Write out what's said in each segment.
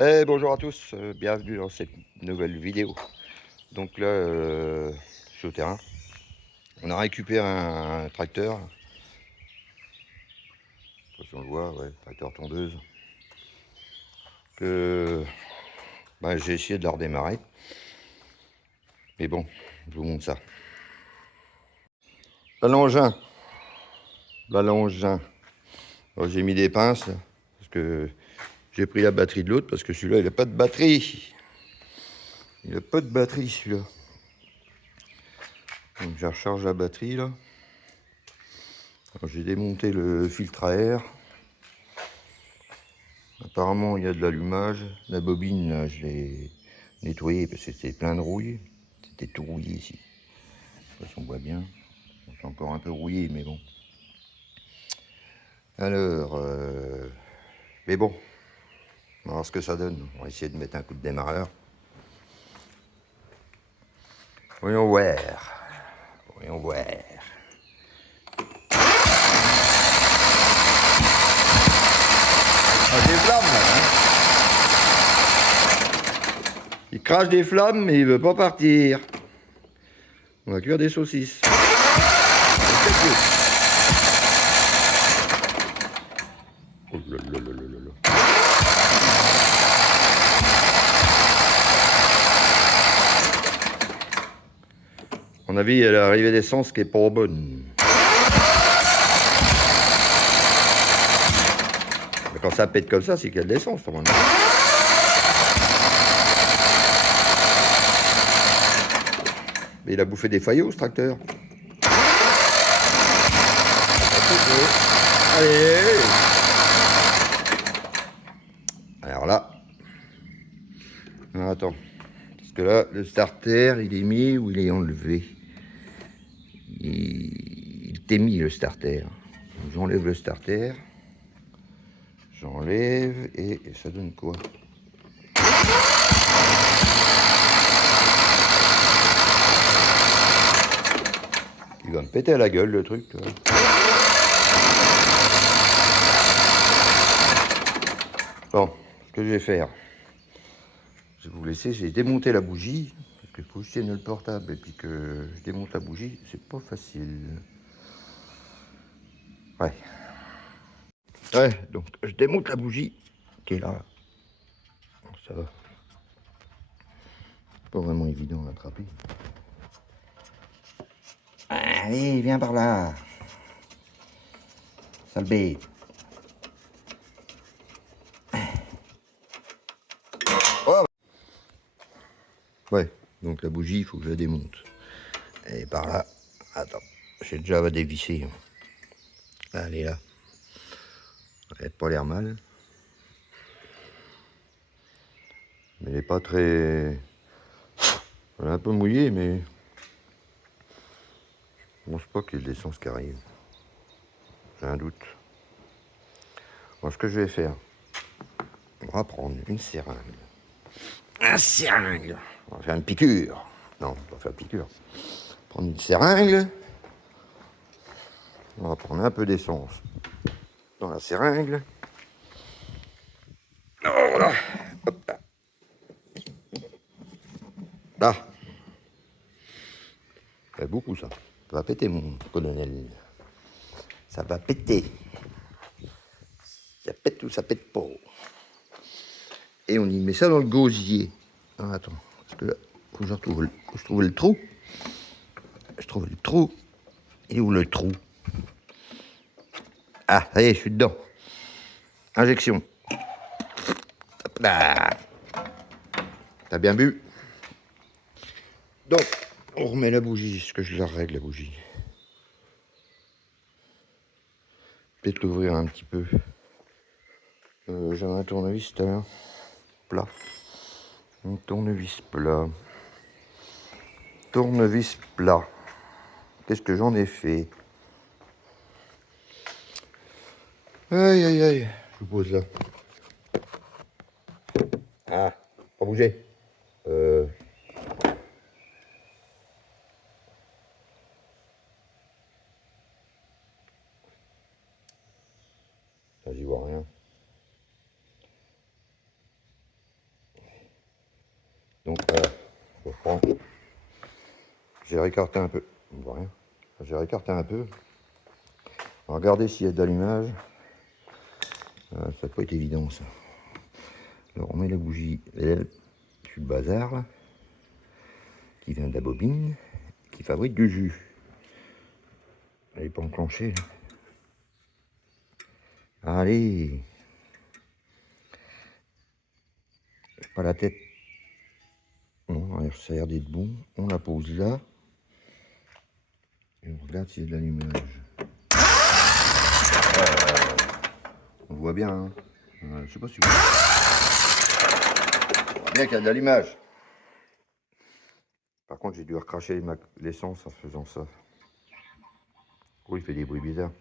Bonjour à tous, bienvenue dans cette nouvelle vidéo. Donc là, je suis au terrain. On a récupéré un tracteur. Je sais pas si on le voit, ouais, tracteur tondeuse. Que j'ai essayé de la redémarrer. Mais bon, je vous montre ça. La l'engin. La l'engin. Alors, j'ai mis des pinces parce que j'ai pris la batterie de l'autre parce que celui-là, il n'a pas de batterie. Il n'a pas de batterie celui-là. Donc je recharge la batterie là. J'ai démonté le filtre à air. Apparemment, il y a de l'allumage. La bobine, là, je l'ai nettoyée parce que c'était plein de rouille. C'était tout rouillé ici. Je sais pas si on voit bien. C'est encore un peu rouillé, mais bon. Alors, mais bon, on va voir ce que ça donne. On va essayer de mettre un coup de démarreur. Voyons voir. Voyons voir. Ah, des flammes, là, hein. Il crache des flammes, mais il veut pas partir. On va cuire des saucisses. Oh là là là là là là. À mon avis, il y a l'arrivée d'essence qui est pas bonne. Mais quand ça pète comme ça, c'est qu'il y a de l'essence, normalement. Mais il a bouffé des faillots, ce tracteur. Allez. Alors là. Alors attends. Parce que là, le starter, il est mis ou il est enlevé? Il était mis, le starter. J'enlève le starter. J'enlève et ça donne quoi? Il va me péter à la gueule, le truc, tu vois. Bon, ce que je vais faire, je vais vous laisser, j'ai démonté la bougie, parce que faut que je tienne le portable et puis que je démonte la bougie, c'est pas facile. Ouais. Ouais, donc je démonte la bougie qui est là. Ça va. Pas vraiment évident à attraper. Allez, viens par là. Sale bête. Oh. Ouais, donc la bougie, il faut que je la démonte. Et par là, attends, j'ai déjà dévissé. Elle est là. Elle n'a pas l'air mal. Mais elle n'est pas très... Elle est un peu mouillée, mais... Je pense pas qu'il y ait de l'essence qui arrive. J'ai un doute. Bon, ce que je vais faire, on va prendre une seringue. Un seringue. On va faire une piqûre. Non, on va faire une piqûre. Prendre une seringue. On va prendre un peu d'essence dans la seringue. Oh là. Hop là. Là. Ça fait beaucoup ça. Ça va péter mon colonel. Ça va péter. Ça pète ou ça pète pas. Et on y met ça dans le gosier. Ah, attends, parce que là, faut que je trouve le trou. Je trouve le trou. Et où le trou? Ah, ça y est, je suis dedans. Injection. Bah, t'as bien bu. Donc, on remet la bougie. Est-ce que je la règle, la bougie? Peut-être l'ouvrir un petit peu. J'avais un tournevis tout à l'heure. Plat. Un tournevis plat. Tournevis plat. Qu'est-ce que j'en ai fait? Aïe, aïe, aïe. Je vous pose là. Ah, pas bouger. Ça, j'y vois rien. Donc je reprends. J'ai récarté un peu. On voit rien. J'ai récarté un peu. On va regarder s'il y a de l'allumage. Ça va pas être évident ça. Alors on met la bougie elle, sur le bazar là, qui vient de la bobine, qui fabrique du jus. Elle n'est pas enclenchée là. Allez. Pas la tête. Non, ça a l'air d'être bon. On la pose là. Et on regarde s'il y a de l'allumage. On voit bien. Hein. Je sais pas si vous voyez. On voit bien qu'il y a de l'allumage. Par contre, j'ai dû recracher l'essence en faisant ça. Oui, il fait des bruits bizarres.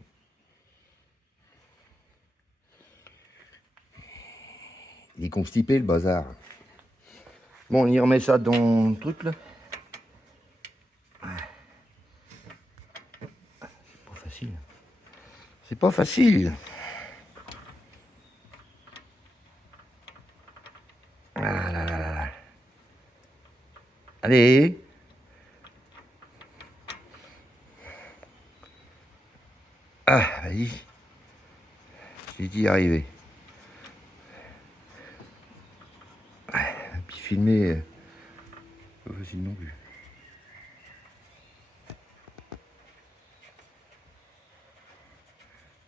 Il est constipé le bazar. Bon, on y remet ça dans le truc là. C'est pas facile. C'est pas facile. Ah là là là là. Allez. Ah, vas-y. J'ai d'y arriver. Puis filmer, pas facile non plus.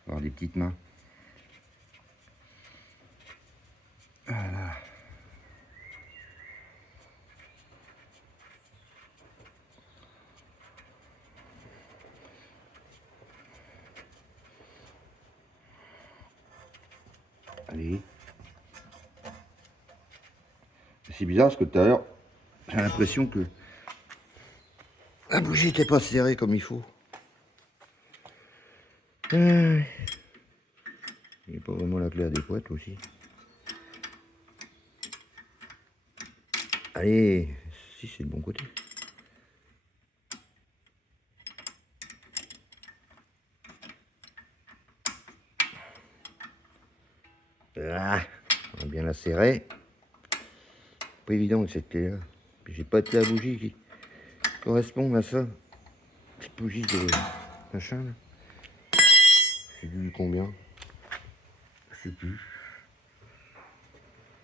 Avoir des petites mains. Voilà. Allez. C'est bizarre parce que tout à l'heure, j'ai l'impression que la bougie n'était pas serrée comme il faut. Il n'y a pas vraiment la clé adéquate aussi. Allez, si c'est le bon côté. Là, on va bien la serrer. Pas évident cette clé là. Puis j'ai pas de la bougie qui correspond à ça. Cette bougie de machin là. C'est du combien? Je sais plus.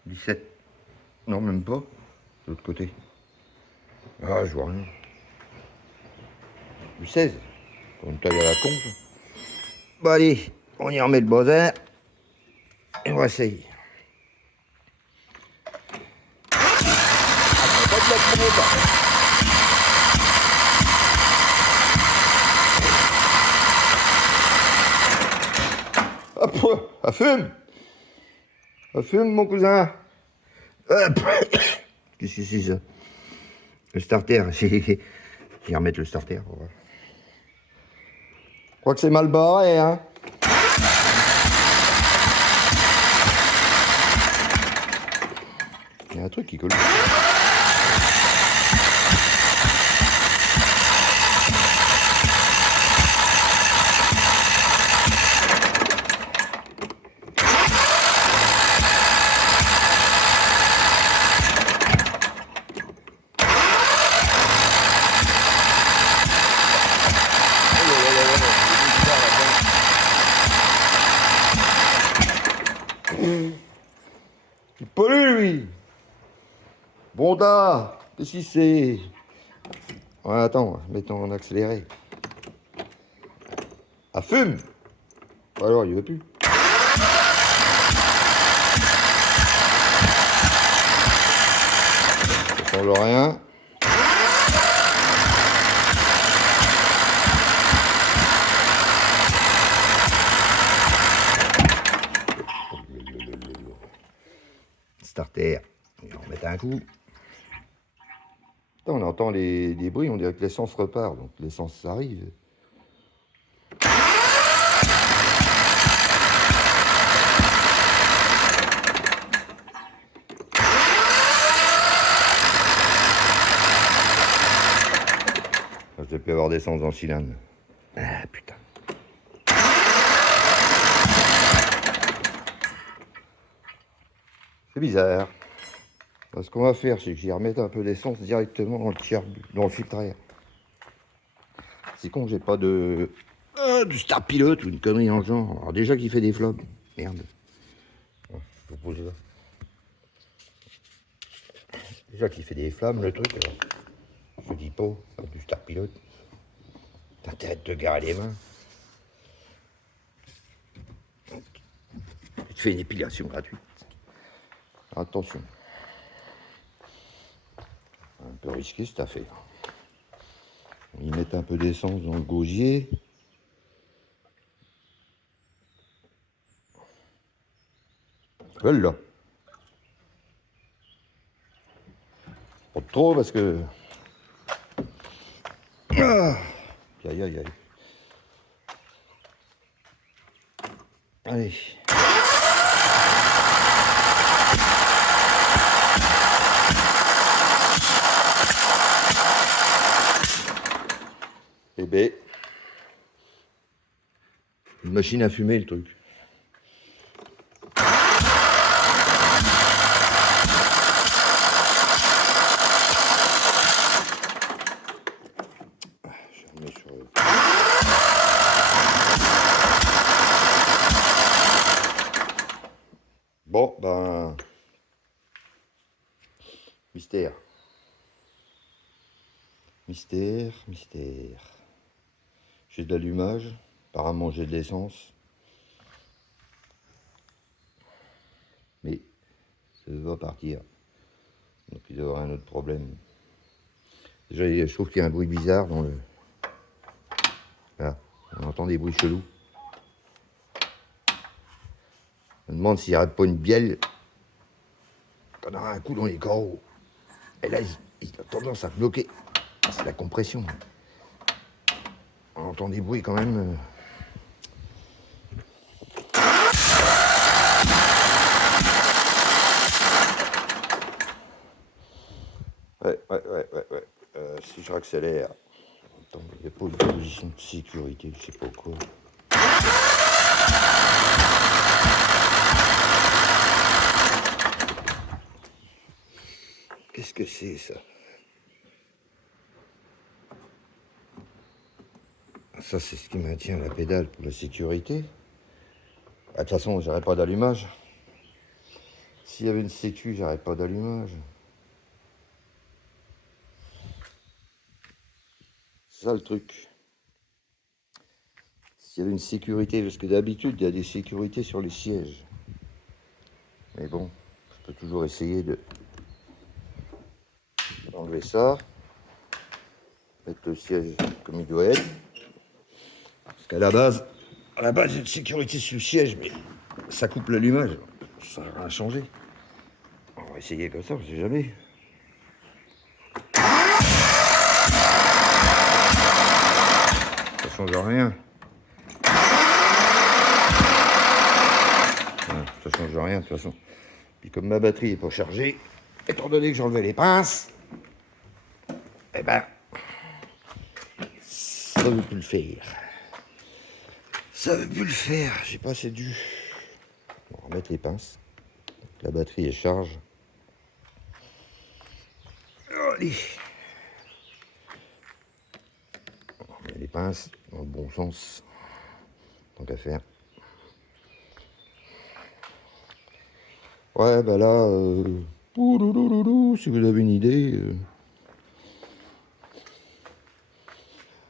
17. Non, même pas. De l'autre côté. Ah, je vois rien. Du 16. Pour une taille à la con. Ça. Bon, allez, on y remet le bazar. Et on va essayer. Hop, ça fume. Ça fume, mon cousin. Hop. Qu'est-ce que c'est ça? Le starter. Je vais remettre le starter. Je crois que c'est mal barré, hein. Il y a un truc qui colle. Il pollue, lui. Bonda, qu'est-ce que c'est? Ouais, attends, mettons en accéléré. Ah, fume. Alors, il veut plus. Ça change rien. Starter. On va remettre un coup. On entend des bruits, on dirait que l'essence repart, donc l'essence arrive. Je devais plus avoir d'essence dans le cylindre. Ah putain. C'est bizarre. Ce qu'on va faire, c'est que j'y remette un peu d'essence directement dans le dans le filtre à air. C'est con, j'ai pas de du Star Pilot ou une connerie en genre. Alors déjà qu'il fait des flops. Merde. Je vais poser là. Déjà qu'il fait des flammes le truc. Alors. Je dis pas, du Star Pilot. T'as intérêt de te garer les mains. Tu te fais une épilation gratuite. Attention. Un peu risqué cette affaire. On y met un peu d'essence dans le gosier. Voilà. Pas trop parce que... Ah, aïe aïe aïe. Allez. Eh ben, une machine à fumer le truc. Je remets sur le... Bon, ben... Mystère. Mystère, mystère. J'ai de l'allumage. Apparemment, j'ai de l'essence. Mais ça va partir. Donc il doit y avoir un autre problème. Déjà, je trouve qu'il y a un bruit bizarre dans le... Là, on entend des bruits chelous. Je me demande s'il n'y aurait pas une bielle. Quand on a un coup dans les carreaux. Et là, il a tendance à bloquer. C'est la compression. On entend des bruits quand même. Ouais. Si je raccélère. Attends, il n'y a pas une position de sécurité, je sais pas quoi. Qu'est-ce que c'est ça? Ça, c'est ce qui maintient la pédale pour la sécurité. De toute façon, j'aurais pas d'allumage. S'il y avait une sécu, j'aurais pas d'allumage. C'est ça le truc. S'il y avait une sécurité, parce que d'habitude, il y a des sécurités sur les sièges. Mais bon, je peux toujours essayer d'enlever ça. Mettre le siège comme il doit être. Parce qu'à la base, il y a une sécurité sur le siège, mais ça coupe l'allumage. Ça n'a rien changé. On va essayer comme ça, on sait jamais. Ça change rien. Non, ça change rien de toute façon. Puis comme ma batterie n'est pas chargée, étant donné que j'enlevais les pinces, eh ben, ça ne veut plus le faire. Ça veut plus le faire, j'ai pas assez dû. On va remettre les pinces. La batterie est charge. Allez. On met les pinces dans le bon sens. Tant qu'à faire. Ouais, bah là, si vous avez une idée.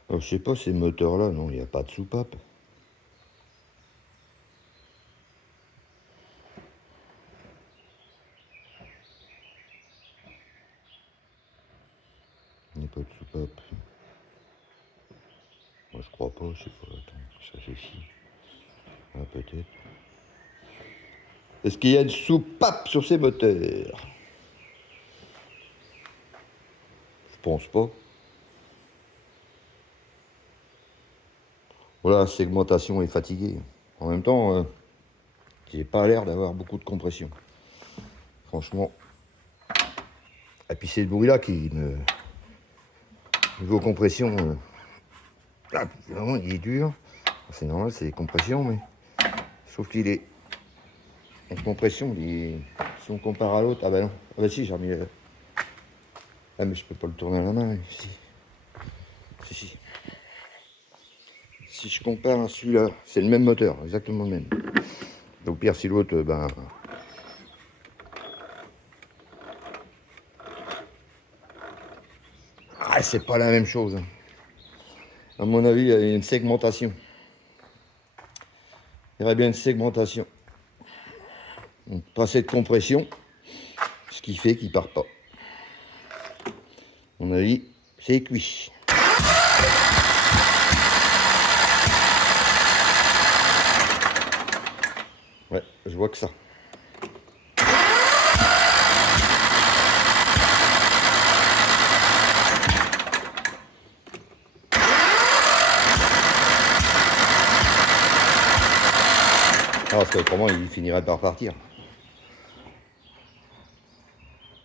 Alors, je sais pas, ces moteurs-là, non, il n'y a pas de soupape. Il n'y a pas de soupape. Moi, je crois pas, je sais pas. Attends, ça fait ici. Ah, peut-être. Est-ce qu'il y a une soupape sur ces moteurs? Je pense pas. Voilà, la segmentation est fatiguée. En même temps, j'ai pas l'air d'avoir beaucoup de compression. Franchement. Et puis c'est le bruit-là qui me... Niveau compression, là, vraiment, il est dur. C'est normal, c'est des compressions, mais je trouve qu'il est en compression, si on compare à l'autre, ah bah non, ah bah si, j'ai remis ah mais je peux pas le tourner à la main, si. Si je compare à celui-là, c'est le même moteur, exactement le même. Donc pire si l'autre, ben... Ah, c'est pas la même chose. À mon avis, il y a une segmentation. Il y aurait bien une segmentation. Donc, pas assez de compression, ce qui fait qu'il part pas. À mon avis, c'est cuit. Ouais, je vois que ça. Ah, parce qu'autrement, il finirait par partir.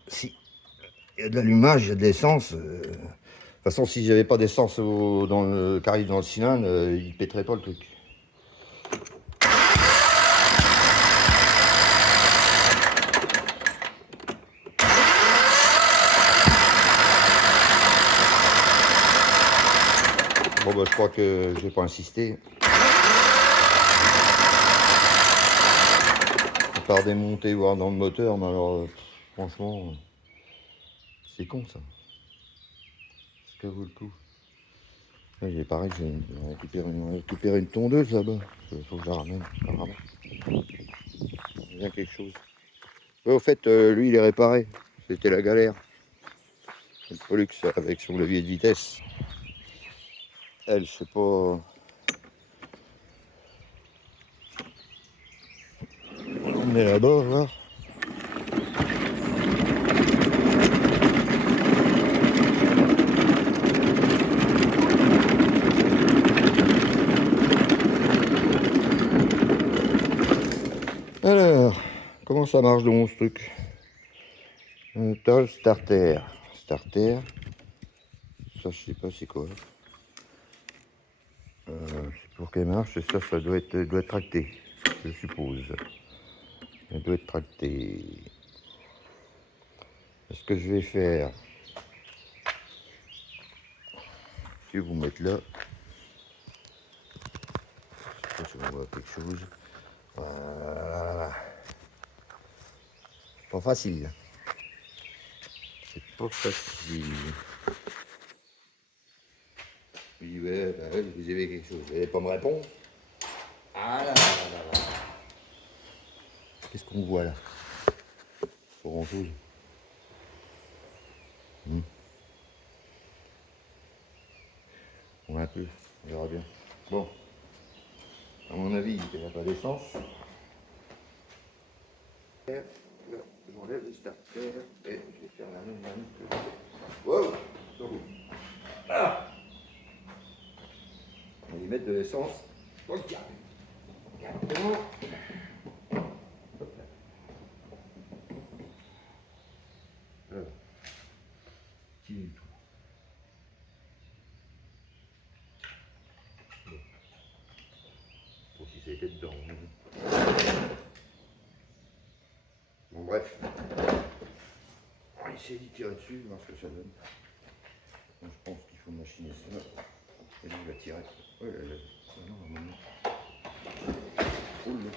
Si il y a de l'allumage, il y a de l'essence. De toute façon, si j'avais pas d'essence dans le qui arrive dans le cylindre, il pèterait pas le truc. Bon, bah, je crois que je vais pas insister. À part démonter, voir dans le moteur, mais alors, franchement, c'est con ça. Est-ce que ça vaut le coup? Là, il est pareil, je vais récupérer une tondeuse là-bas. Il faut que je la ramène, apparemment. Il y a quelque chose. Ouais, au fait, lui, il est réparé. C'était la galère. Le Pollux avec son levier de vitesse. Elle, je sais pas. On est là-bas, là. Alors, comment ça marche donc ce truc? Toll starter. Starter. Ça, je sais pas c'est quoi. C'est pour qu'elle marche, ça doit être tracté, je suppose. Elle doit être tractée. Ce que je vais faire, je vais vous mettre là. Je sais pas si on voit quelque chose. Voilà. Pas facile. C'est pas facile. Oui, ouais, bah ouais, vous avez quelque chose. Vous n'allez pas me répondre? Ah là là là là. Qu'est-ce qu'on voit là? Pas grand-chose. On voit un peu, on verra bien. Bon, à mon avis, il n'y a pas d'essence. J'enlève le starter et je vais faire la même manip que... Wow, ça roule. Ah, on va y mettre de l'essence dans le câble. Carrément. Alors, qui est le tout? Pour si c'était dedans. Bon, bref. On va essayer d'y tirer dessus, voir ce que ça donne. Donc, je pense qu'il faut machiner ça. Et là, on va tirer. Ouais, là. Non, normalement. Oh là.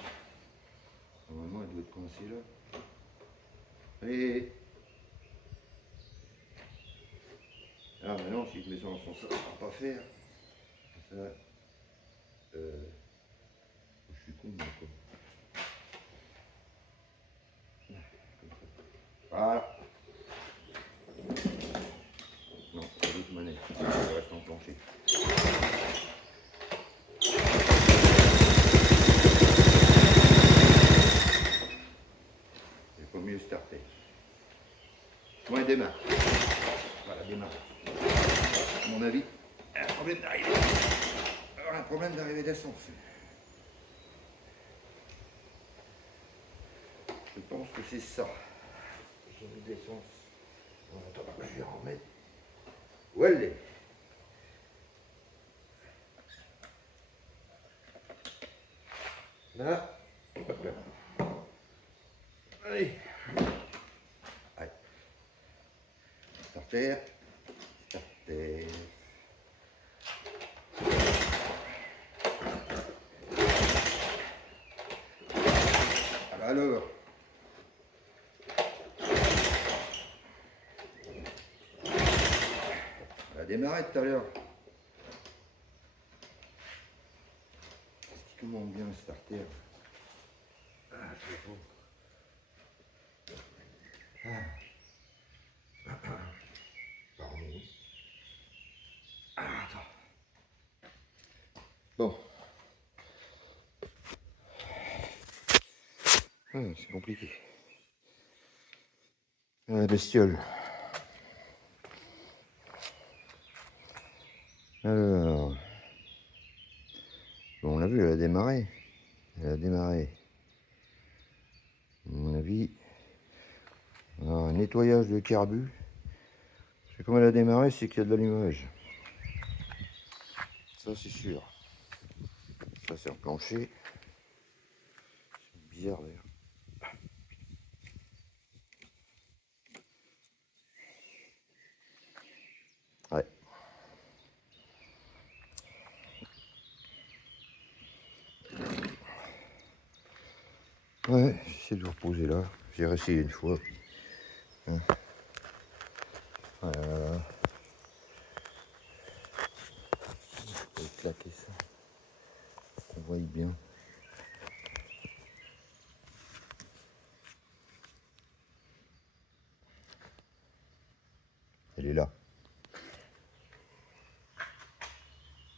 Normalement, elle doit être coincée là. Allez. Ah, mais non, si je mets ça dans son sens, ça ne va pas faire. Ça. Je suis con, moi, quoi. Voilà. Non, pas d'autre manette. Je reste enclenché. Il faut mieux starter. Bon, il démarre. Voilà, démarre. À mon avis, un problème d'arrivée. Alors, un problème d'arrivée d'essence. Je pense que c'est ça. J'ai mis d'essence. Bon, attends, je vais en remettre. Où elle est? Là. Hop là. Allez. Allez. Starter. Starter. Alors. Elle a démarré tout à l'heure. Est-ce qu'il monte bien le starter? Ah, c'est beau. Pardon. Attends. Bon. C'est compliqué. La bestiole. Alors. Bon, on l'a vu, elle a démarré. Elle a démarré. À mon avis, un nettoyage de carbu. C'est comme elle a démarré, c'est qu'il y a de l'allumage. Ça, c'est sûr. Ça, c'est enclenché. C'est bizarre d'ailleurs. Ouais. Ouais, j'essaie de vous reposer là. J'ai réessayé une fois. Hein. Voilà. Je vais éclater ça. On voit bien. Elle est là.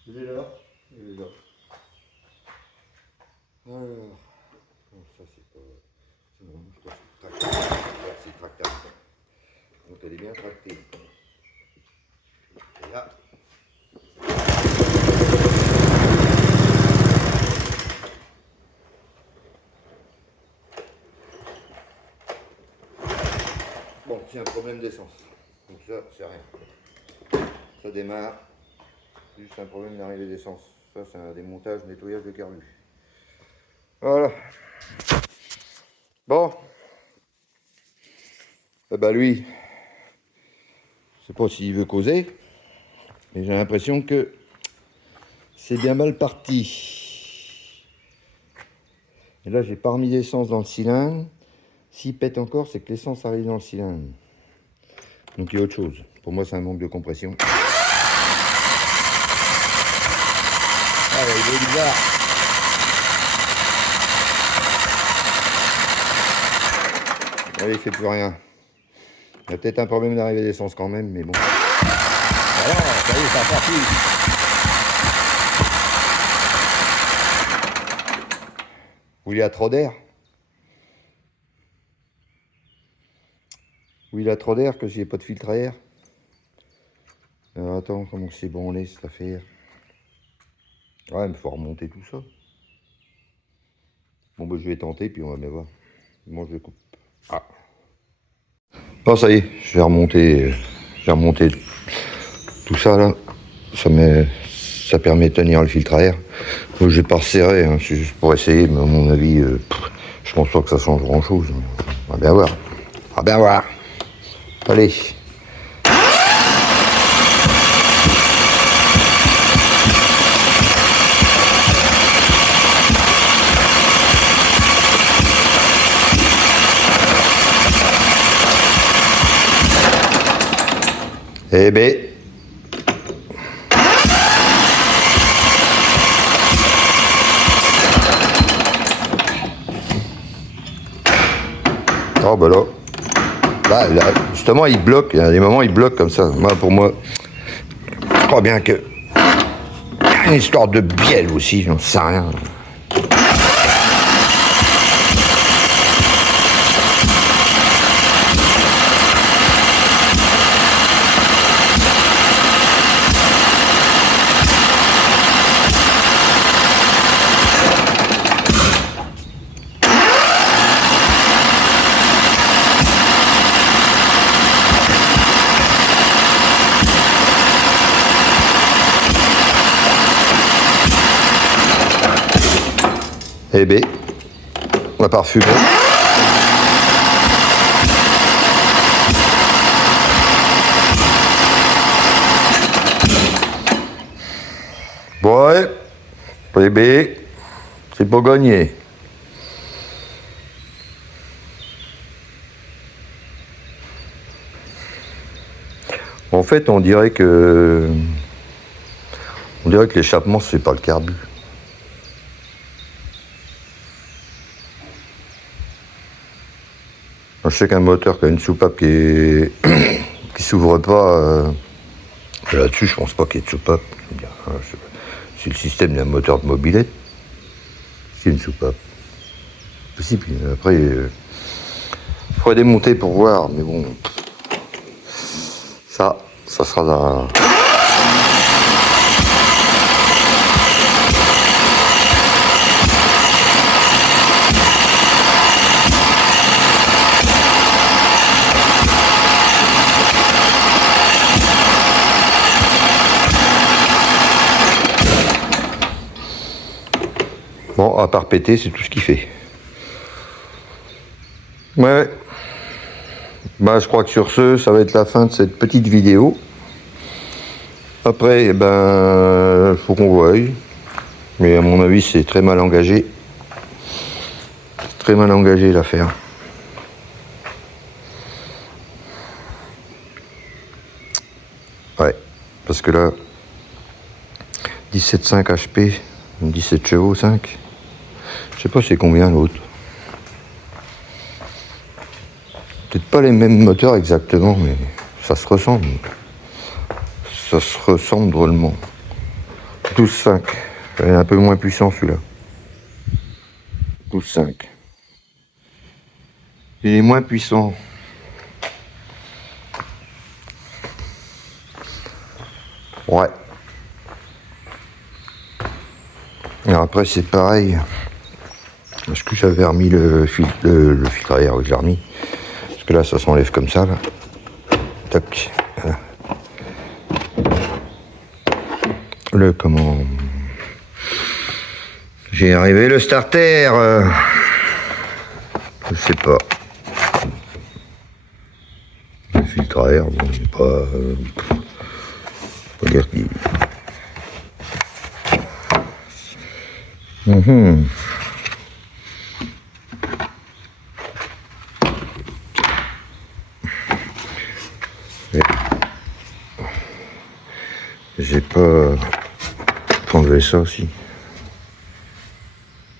Elle est là. Elle est là. Alors. Bon, ça c'est pas. C'est bon, je crois que c'est tractable. C'est tractable. Donc elle est bien tractée. Et là. Bon, c'est un problème d'essence. Donc ça, c'est rien. Ça démarre. Juste un problème d'arrivée d'essence. Ça, c'est un démontage, nettoyage de carbu. Voilà. Bon. Eh ben lui, je sais pas s'il veut causer, mais j'ai l'impression que c'est bien mal parti. Et là, j'ai pas remis d'essence dans le cylindre. S'il pète encore, c'est que l'essence arrive dans le cylindre. Donc il y a autre chose. Pour moi, c'est un manque de compression. Allez, il est bizarre. Allez, il fait plus rien. Il y a peut-être un problème d'arrivée d'essence quand même, mais bon. Voilà, ça y est, ça a parti. Où il y a trop d'air. Où il a trop d'air, que j'ai pas de filtre à air. Alors attends, comment c'est branlé cette affaire? Ouais, mais il faut remonter tout ça. Bon, bah, je vais tenter, puis on va bien voir. Moi, je coupe. Ah. Bon, ça y est, j'ai remonté tout ça là. Ça permet de tenir le filtre à air. Donc, je vais pas resserrer, hein, c'est juste pour essayer, mais à mon avis, je pense pas que ça change grand chose. On va bien voir. On va bien voir. Allez. Eh ben. Oh ben là, justement il bloque, il y a des moments il bloque comme ça. Moi, pour moi, je crois bien que une histoire de bielle aussi, j'en sais rien. Eh ben, on va parfumer. Bébé, c'est pas gagné. En fait, on dirait que l'échappement c'est pas le carbu. Je sais qu'un moteur qui a une soupape qui s'ouvre pas, là-dessus je pense pas qu'il y ait de soupape. C'est le système d'un moteur de mobilette. C'est une soupape. Possible. Après, il faudrait démonter pour voir, mais bon. Ça sera dans... Bon, à part péter, c'est tout ce qu'il fait. Ouais. Bah, je crois que sur ce, ça va être la fin de cette petite vidéo. Après, faut qu'on voie. Mais à mon avis, c'est très mal engagé. Très mal engagé l'affaire. Ouais. Parce que là, 17,5 HP, 17 chevaux, 5. Je sais pas c'est combien l'autre. Peut-être pas les mêmes moteurs exactement, mais ça se ressemble. Ça se ressemble drôlement. 12,5. Il est un peu moins puissant celui-là. 12,5. Il est moins puissant. Ouais. Et après c'est pareil. Est-ce que j'avais remis le filtre à air? Oui, je l'ai remis. Parce que là ça s'enlève comme ça là. Tac. Voilà. J'ai arrivé le starter. Je sais pas. Le filtre à air, bon, il n'est pas. Faut dire qu'il. J'ai pas enlevé ça aussi.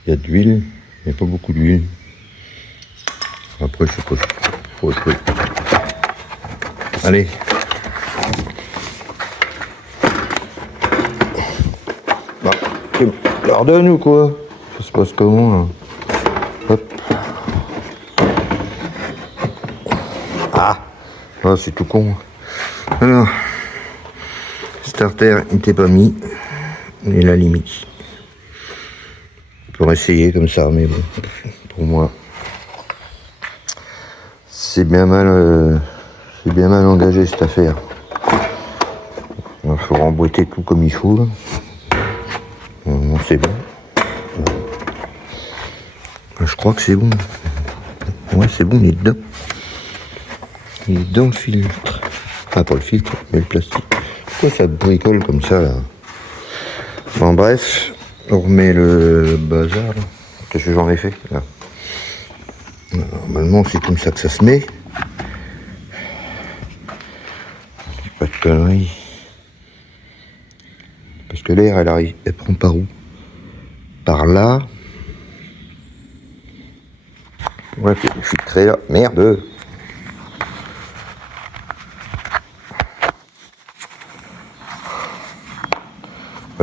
Il y a de l'huile, il n'y a pas beaucoup d'huile. Après, je sais pas. Faut le truc. Allez. Bah, pardonne ou quoi? Ça se passe comment là? Hop. Ah, c'est tout con. Alors, starter, il n'était pas mis. Il l'a mis. Pour essayer comme ça, mais bon, pour moi, c'est bien mal engagé cette affaire. Il faut remboîter tout comme il faut. Là. Bon, c'est bon. Je crois que c'est bon. Ouais, c'est bon, il est dedans. Il est dans le filtre. Ah, pas le filtre, mais le plastique. Pourquoi ça bricole comme ça, là? Bon, bref, on remet le bazar, là. Qu'est-ce que j'en ai fait, là? Normalement, c'est comme ça que ça se met. Pas de conneries. Parce que l'air, elle arrive, elle prend par où? Par là. Ouais, filtré là. Merde.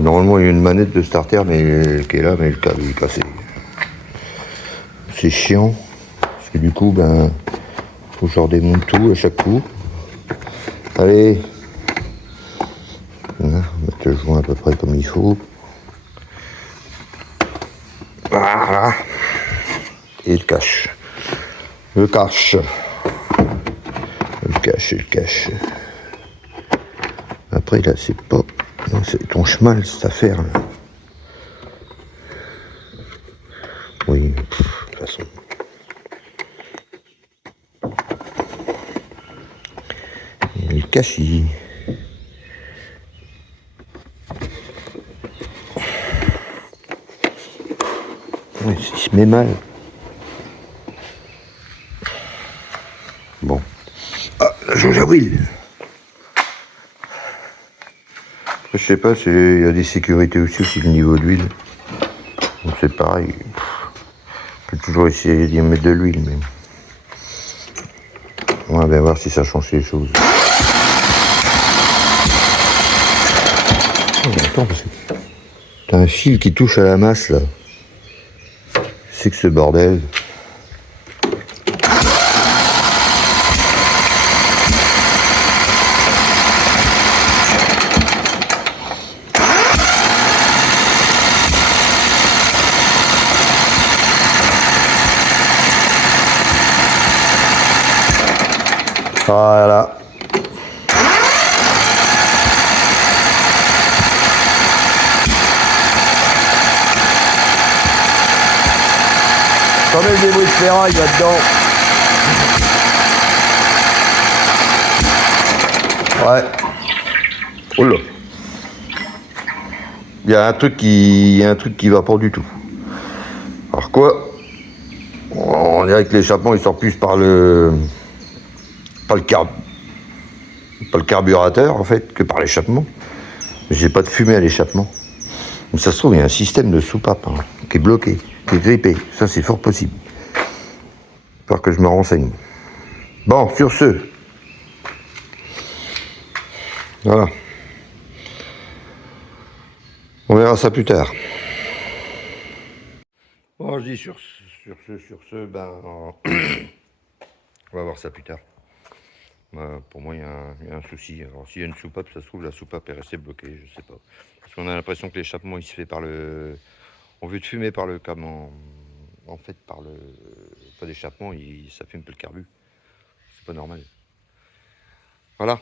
Normalement, il y a une manette de starter mais qui est là, mais le câble est cassé. C'est chiant. Parce que du coup, faut que je redémonte tout à chaque coup. Allez. Là, on va mettre le joint à peu près comme il faut. Voilà. Et le cache. Le cache. Après, là, c'est pas... Non, c'est ton chemin, cette affaire, là. Oui, de toute façon... Et le cachis. met mal. Bon. Ah, la jauge à huile. Je sais pas, il y a des sécurités aussi le niveau d'huile. Donc c'est pareil. Je peux toujours essayer d'y mettre de l'huile, mais... On va bien voir si ça change les choses. Oh, attends, parce que... T'as un fil qui touche à la masse, là. C'est que ce bordel. Voilà. Quand même des bruits de ferraille là-dedans. Ouais. Oh là. Il y a un truc qui va pas du tout. Alors quoi? On dirait que l'échappement il sort plus par le carburateur en fait que par l'échappement. J'ai pas de fumée à l'échappement. Mais ça se trouve il y a un système de soupape qui est bloqué, qui est grippé. Ça c'est fort possible. J'espère que je me renseigne. Bon, sur ce. Voilà. On verra ça plus tard. Bon, je dis sur ce, ben, on va voir ça plus tard. Pour moi, il y a un souci. Alors, s'il y a une soupape, ça se trouve, la soupape est restée bloquée, je sais pas. Parce qu'on a l'impression que l'échappement, il se fait par le... On veut de fumer par le camion. En fait, par le... Pas d'échappement, ça fume peu le carbu. C'est pas normal. Voilà.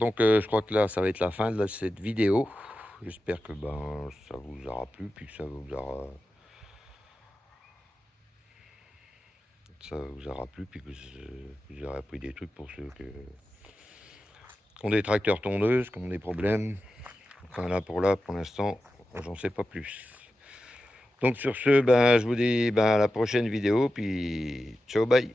Donc, je crois que là, ça va être la fin de cette vidéo. J'espère que ça vous aura plu, puis que ça vous aura plu, puis que vous aurez appris des trucs pour ceux qui ont des tracteurs tondeuses, qui ont des problèmes. Enfin pour l'instant, j'en sais pas plus. Donc sur ce, je vous dis à la prochaine vidéo, puis ciao, bye.